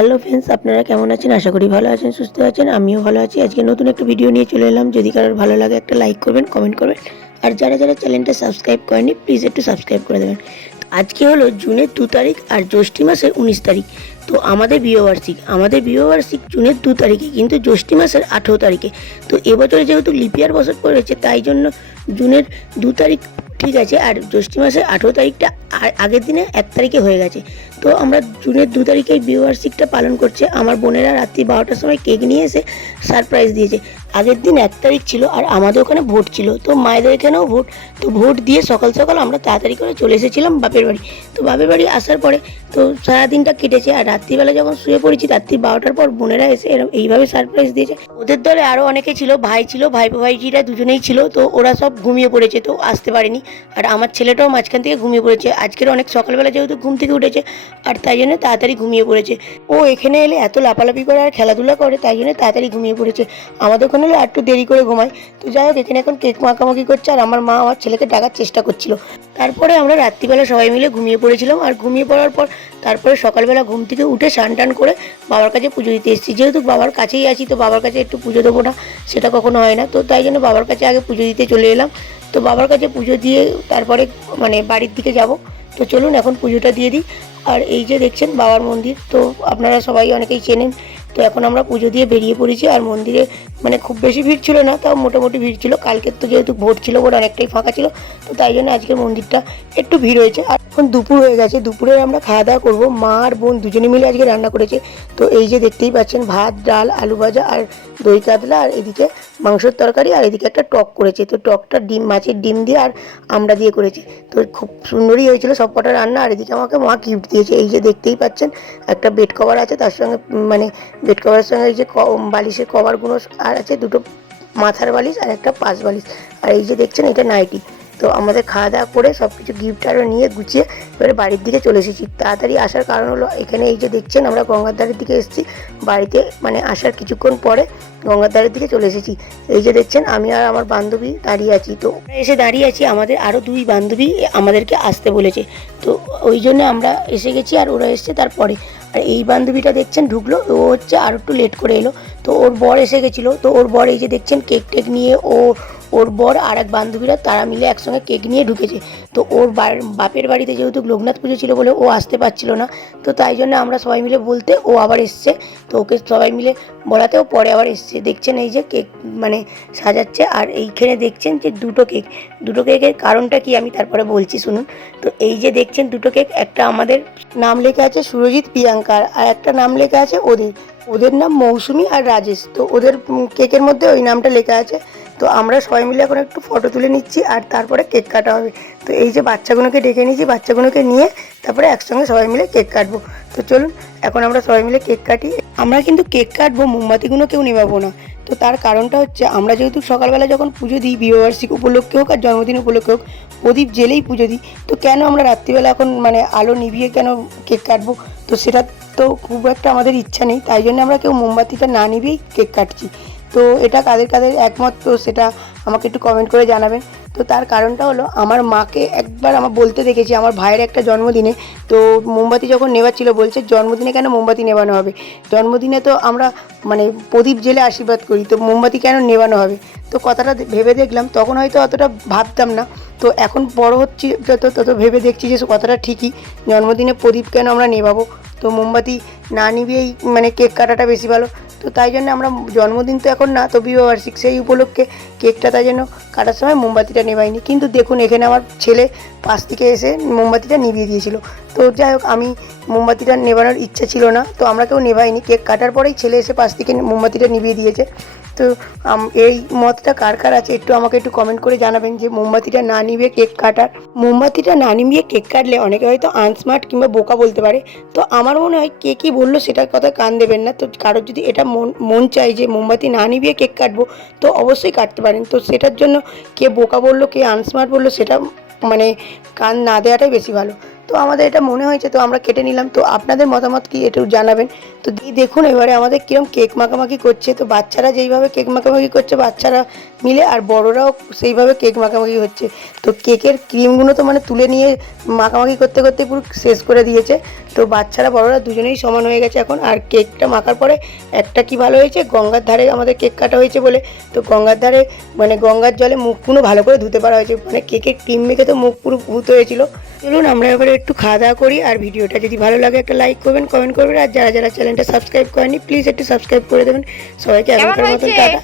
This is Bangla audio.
হ্যালো ফ্রেন্ডস, আপনারা কেমন আছেন? আশা করি ভালো আছেন, সুস্থ আছেন। আমিও ভালো আছি। আজকে নতুন একটা ভিডিও নিয়ে চলে এলাম। যদি কারোর ভালো লাগে একটা লাইক করবেন, কমেন্ট করবেন, আর যারা যারা চ্যানেলটা সাবস্ক্রাইব করেনি প্লিজ একটু সাবস্ক্রাইব করে দেবেন। আজকে হলো জুনের 2 তারিখ আর জ্যৈষ্ঠী মাসের 19 তারিখ। তো আমাদের বিবাহবার্ষিক জুনের 2 তারিখে, কিন্তু জ্যৈষ্ঠী মাসের 18 তারিখে। তো এবছরে যেহেতু লিপিয়ার বছর পড়েছে, তাই জন্য জুনের 2 তারিখ ঠিক আছে, আর জ্যৈষ্ঠী মাসের 18 তারিখটা আগের দিনে 1 তারিখে হয়ে গেছে। তো আমরা জুনের 2 তারিখে বিবাহবার্ষিকটা পালন করছে। আমার বোনেরা রাত্রি 12টার সময় কেক নিয়ে এসে সারপ্রাইজ দিয়েছে। আগের দিন 1 তারিখ ছিল, আর আমাদের ওখানে ভোট ছিল, তো মায়েদের এখানেও ভোট। তো ভোট দিয়ে সকাল সকাল আমরা তাড়াতাড়ি করে চলে এসেছিলাম বাপের বাড়ি। তো বাপের বাড়ি আসার পরে তো সারাদিনটা কেটেছে, আর রাত্রিবেলা যখন শুয়ে পড়েছি রাত্রি 12টার পর বোনেরা এসে এইভাবে সারপ্রাইজ দিয়েছে। ওদের দলে আরও অনেকে ছিল, ভাই ছিল, ভাইপো ভাইজিরা দুজনেই ছিল। তো ওরা সব ঘুমিয়ে পড়েছে, তো আসতে পারেনি। আর আমার ছেলেটাও মাঝখান থেকে ঘুমিয়ে পড়েছে। আজকের অনেক সকালবেলা যেহেতু ঘুম থেকে উঠেছে, আর তাই জন্য তাড়াতাড়ি ঘুমিয়ে পড়েছে। ও এখানে এলে এত লাফালাফি করে আর খেলাধুলা করে, তাই জন্য তাড়াতাড়ি ঘুমিয়ে পড়েছে। আমাদের ওখানে হলে একটু দেরি করে ঘুমায়। তো যাই হোক, এখানে এখন কেক মাখামাখি করছে, আর আমার মা আমার ছেলেকে ডাকার চেষ্টা করছিল। তারপরে আমরা রাত্রিবেলা সবাই মিলে ঘুমিয়ে পড়েছিলাম। আর ঘুমিয়ে পড়ার পর তারপরে সকালবেলা ঘুম থেকে উঠে স্নান টান করে বাবার কাছে পুজো দিতে এসেছি। যেহেতু বাবার কাছেই আছি, তো বাবার কাছে একটু পুজো দেবো না, সেটা কখনো হয় না। তো তাই জন্য বাবার কাছে আগে পুজো দিতে চলে এলাম। তো বাবার কাছে পুজো দিয়ে তারপরে বাড়ির দিকে যাব। তো চলুন এখন পুজোটা দিয়ে দিই। আর এই যে দেখছেন বাবার মন্দির, তো আপনারা সবাই অনেকেই চেনেন। তো এখন আমরা পুজো দিয়ে বেরিয়ে পড়েছি। আর মন্দিরে খুব বেশি ভিড় ছিল না, তাও মোটামুটি ভিড় ছিল। কালকের তো যেহেতু ভোট ছিল, ভোট অনেকটাই ফাঁকা ছিল, তো তাই জন্য আজকের মন্দিরটা একটু ভিড় হয়েছে। আর এখন দুপুর হয়ে গেছে, দুপুরে আমরা খাওয়া দাওয়া করবো। মা আর বোন দুজনে মিলে আজকে রান্না করেছে। তো এই যে দেখতেই পাচ্ছেন, ভাত, ডাল, আলু ভাজা আর দই কাতলা, আর এদিকে মাংসের তরকারি, আর এদিকে একটা টক করেছে। তো টকটা মাছের ডিম দিয়ে আর আমরা দিয়ে করেছে। তো খুব সুন্দরই হয়েছিল সব কটা রান্না। আর এদিকে আমাকে মা গিফট দিয়েছে। এই যে দেখতেই পাচ্ছেন, একটা বেড কভার আছে, তার সঙ্গে বেড কভারের সঙ্গে এই যে বালিশের কভারগুলো আর আছে, দুটো মাথার বালিশ আর একটা পাশ বালিশ। আর এই যে দেখছেন, এটা নাইটি। তো আমাদের খাওয়া দাওয়া করে সব কিছু গিফট আরও নিয়ে গুছিয়ে এবারে বাড়ির দিকে চলে এসেছি। তাড়াতাড়ি আসার কারণ হলো, এখানে এই যে দেখছেন আমরা গঙ্গার ধারের দিকে এসেছি। বাড়িতে আসার কিছুক্ষণ পরে গঙ্গার ধারের দিকে চলে এসেছি। এই যে দেখছেন, আমি আর আমার বান্ধবী দাঁড়িয়ে আছি। তো এসে দাঁড়িয়ে আছি, আমাদের আরও 2 বান্ধবী আমাদেরকে আসতে বলেছে। তো ওই জন্য আমরা এসে গেছি, আর ওরা এসছে তারপরে। আর এই বান্ধবীটা দেখছেন ঢুকলো, ও হচ্ছে আর একটু লেট করে এলো। তো ওর বর এসে গেছিলো। তো ওর বর এই যে দেখছেন কেক টেক নিয়ে, ওর বর আর এক বান্ধবীরা তারা মিলে একসঙ্গে কেক নিয়ে ঢুকেছে। তো ওর বাপের বাড়িতে যেহেতু লোকনাথ পুজো ছিল বলে ও আসতে পারছিল না। তো তাই জন্য আমরা সবাই মিলে বলতে ও আবার এসছে। তো ওকে সবাই মিলে বলাতে ও পরে আবার এসছে। দেখছেন এই যে কেক সাজাচ্ছে। আর এইখানে দেখছেন যে দুটো কেকের কারণটা কি আমি তারপরে বলছি, শুনুন। তো এই যে দেখছেন দুটো কেক, একটা আমাদের নাম লেখা আছে সুরজিৎ প্রিয়াঙ্কার, আর একটা নাম লেখা আছে ওদের নাম মৌসুমি আর রাজেশ। তো ওদের কেকের মধ্যে ওই নামটা লেখা আছে। তো আমরা সবাই মিলে এখন একটু ফটো তুলে নিচ্ছি, আর তারপরে কেক কাটা হবে। তো এই যে বাচ্চাগুলোকে ডেকে নিয়েছি, বাচ্চাগুলোকে নিয়ে তারপরে একসঙ্গে সবাই মিলে কেক কাটবো। তো চলুন এখন আমরা সবাই মিলে কেক কাটি। আমরা কিন্তু কেক কাটবো, মোমবাতিগুলো কেউ নেভাবো না। তো তার কারণটা হচ্ছে, আমরা যেহেতু সকালবেলা যখন পুজো দিই, বিবাহবার্ষিকী উপলক্ষে হোক আর জন্মদিন উপলক্ষে হোক, প্রদীপ জেলেই পুজো দিই। তো কেন আমরা রাত্রিবেলা এখন আলো নিভিয়ে কেন কেক কাটবো? তো সেটা তো খুব একটা আমাদের ইচ্ছা নেই, তাই জন্য আমরা কেউ মোমবাতিটা না নিভিয়েই কেক কাটছি। তো এটা কাদের কাদের একমত, তো সেটা আমাকে একটু কমেন্ট করে জানাবেন। তো তার কারণটা হলো, আমার মাকে একবার আমার বলতে দেখেছি আমার ভাইয়ের একটা জন্মদিনে। তো মোমবাতি যখন নেওয়ার ছিল, বলছে জন্মদিনে কেন মোমবাতি নেভানো হবে? জন্মদিনে তো আমরা প্রদীপ জেলে আশীর্বাদ করি, তো মোমবাতি কেন নেভানো হবে? তো কথাটা ভেবে দেখলাম, তখন হয়তো অতটা ভাবতাম না। তো এখন বড় হচ্ছি তত ভেবে দেখছি যে কথাটা ঠিকই, জন্মদিনে প্রদীপ কেন আমরা নেভাবো? তো মোমবাতি না নিভিয়েই কেক কাটাটা বেশি ভালো। তো তাই জন্য আমরা জন্মদিন তো এখন না, তো বিবাহবার্ষিক সেই উপলক্ষে কেকটা তাই জন্য কাটার সময় মোমবাতিটা নেভাইনি। কিন্তু দেখুন, এখানে আমার ছেলে পাশ থেকে এসে মোমবাতিটা নিভিয়ে দিয়েছিল। তো যাই হোক, আমি মোমবাতিটা নেভানোর ইচ্ছা ছিল না, তো আমরা কেউ নেভাইনি। কেক কাটার পরেই ছেলে এসে পাশ থেকে মোমবাতিটা নিভিয়ে দিয়েছে। তো এই মতটা কার কার আছে একটু আমাকে একটু কমেন্ট করে জানাবেন, যে মোমবাতিটা না নিভিয়ে কেক কাটলে অনেকে হয়তো আনস্মার্ট কিংবা বোকা বলতে পারে। তো আমার মনে হয় কে কী বললো সেটার কথা কান দেবেন না। তো কারোর যদি এটা মন চাই যে মোমবাতি না নিভিয়ে কেক কাটবো, তো অবশ্যই কাটতে পারেন। তো সেটার জন্য কে বোকা বললো কে আনস্মার্ট বললো, সেটা কান না দেওয়াটাই বেশি ভালো। তো আমাদের এটা মনে হয়েছে, তো আমরা কেটে নিলাম। তো আপনাদের মতামত কি একটু জানাবেন। তো দেখুন এবারে আমাদের কিরম কেক মাখামাখি করছে। তো বাচ্চারা যেইভাবে কেক মাখামাখি করছে বাচ্চারা মিলে, আর বড়রাও সেইভাবে কেক মাখামাখি হচ্ছে। তো কেকের ক্রিমগুলো তো মানে তুলে নিয়ে মাখামাখি করতে করতে পুরো শেষ করে দিয়েছে। তো বাচ্চারা বড়রা দুজনেই সমান হয়ে গেছে এখন। আর কেকটা মাখার পরে একটা কি ভালো হয়েছে, গঙ্গার ধারে আমাদের কেক কাটা হয়েছে বলে, তো গঙ্গার ধারে মানে গঙ্গার জলে মুখগুলো ভালো করে ধুতে পারা হয়েছে। মানে কেকের ক্রিম মেখে তো মুখ পুরো ভূত হয়েছিল। চলুন আমরা এবারে একটু খাওয়া দাওয়া করি। আর ভিডিওটা যদি ভালো লাগে একটা লাইক করবেন, কমেন্ট করবেন, আর যারা যারা চ্যানেলটা সাবস্ক্রাইব করেনি প্লিজ একটু সাবস্ক্রাইব করে দেবেন। সবাইকে এখনকার মতন টাটা।